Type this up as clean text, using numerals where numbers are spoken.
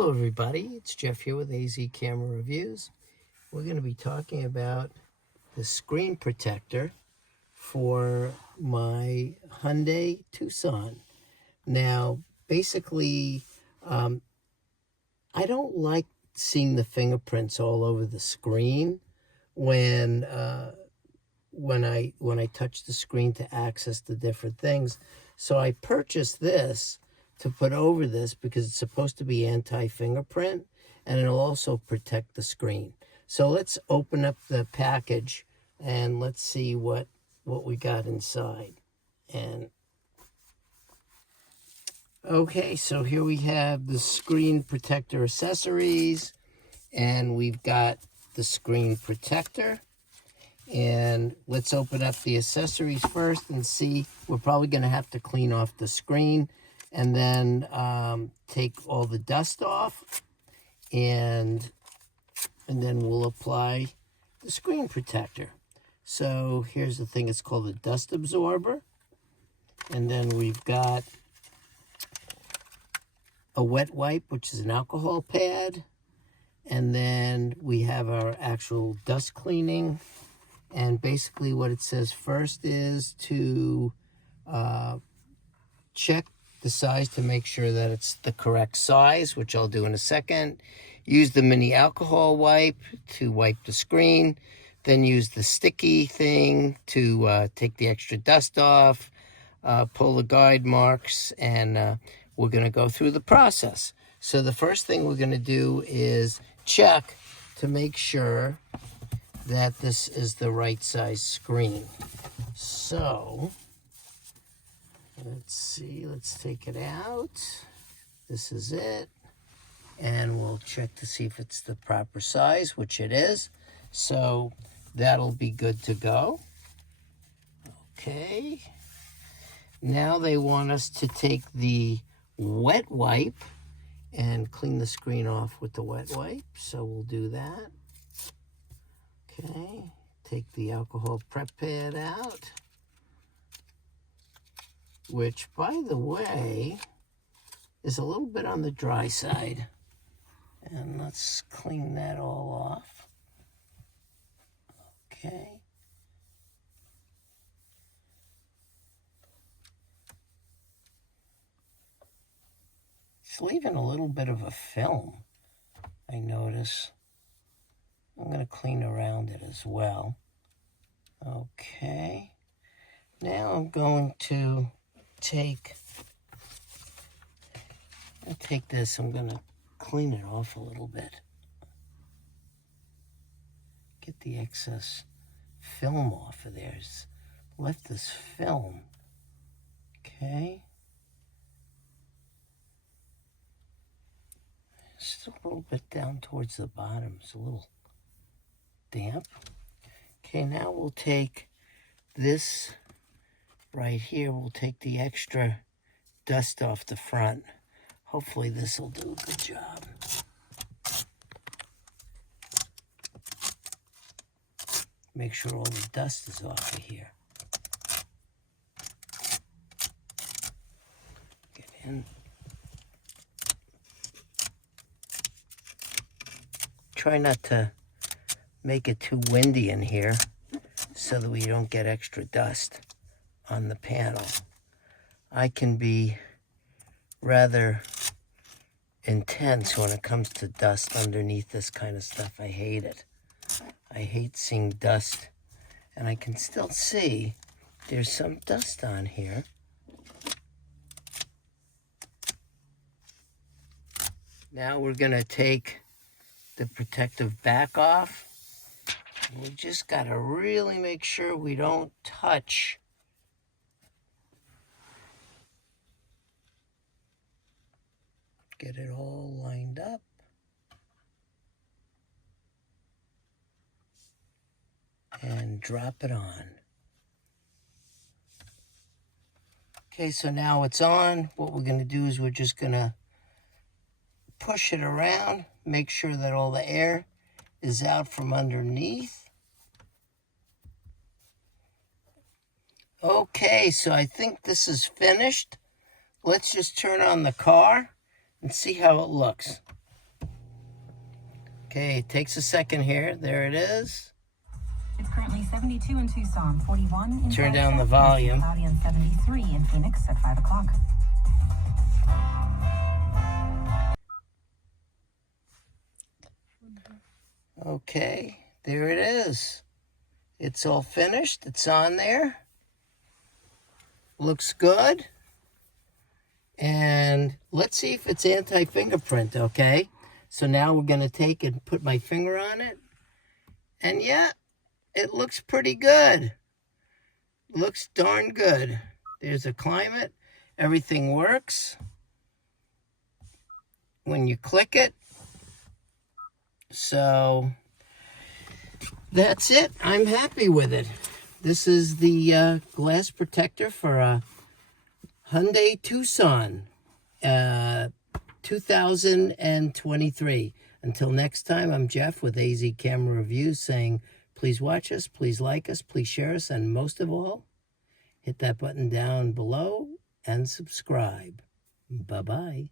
Hello everybody, it's Jeff here with AZ Camera Reviews. We're going to be talking about the screen protector for my Hyundai Tucson. Now, basically, I don't like seeing the fingerprints all over the screen when I touch the screen to access the different things. So I purchased this to put over this because it's supposed to be anti-fingerprint and it'll also protect the screen. So let's open up the package and let's see what we got inside. And okay, so here we have the screen protector accessories, and we've got the screen protector. And let's open up the accessories first and see. We're probably going to have to clean off the screen and then take all the dust off, and then we'll apply the screen protector. So here's the thing, it's called a dust absorber. And then we've got a wet wipe, which is an alcohol pad. And then we have our actual dust cleaning. And basically what it says first is to check the size to make sure that it's the correct size, which I'll do in a second. Use the mini alcohol wipe to wipe the screen. Then use the sticky thing to take the extra dust off, pull the guide marks, and we're going to go through the process. So the first thing we're going to do is check to make sure that this is the right size screen. So let's see, let's take it out. This is it. And we'll check to see if it's the proper size, which it is. So that'll be good to go. Okay. Now they want us to take the wet wipe and clean the screen off with the wet wipe. So we'll do that. Okay. Take the alcohol prep pad out, which, by the way, is a little bit on the dry side. And let's clean that all off. Okay. It's leaving a little bit of a film, I notice. I'm going to clean around it as well. Okay. Now I'm going to take this, I'm going to clean it off a little bit. Get the excess film off of there. It's left this film. Okay. Still a little bit down towards the bottom. It's a little damp. Okay, now we'll take this right here. We'll take the extra dust off the front. Hopefully this will do a good job. Make sure all the dust is off of here. Get in. Try not to make it too windy in here so that we don't get extra dust on the panel. I can be rather intense when it comes to dust underneath this kind of stuff. I hate it. I hate seeing dust, and I can still see there's some dust on here. Now we're going to take the protective back off. We just got to really make sure we don't touch get it all lined up. And drop it on. Okay, so now it's on. What we're going to do is we're just going to push it around, make sure that all the air is out from underneath. Okay, so I think this is finished. Let's just turn on the car and see how it looks. Okay, it takes a second here. There it is. It's currently 72 in Tucson, 41 in Turn down the volume. Cloudy and 73 in Phoenix at 5 o'clock. Okay, there it is. It's all finished. It's on there. Looks good. And let's see if it's anti-fingerprint, okay? So now we're going to take and put my finger on it. And yeah, it looks pretty good. Looks darn good. There's a climate. Everything works when you click it. So that's it. I'm happy with it. This is the glass protector for a Hyundai Tucson 2023. Until next time, I'm Jeff with AZ Camera Reviews saying, please watch us, please like us, please share us, and most of all, hit that button down below and subscribe. Bye-bye.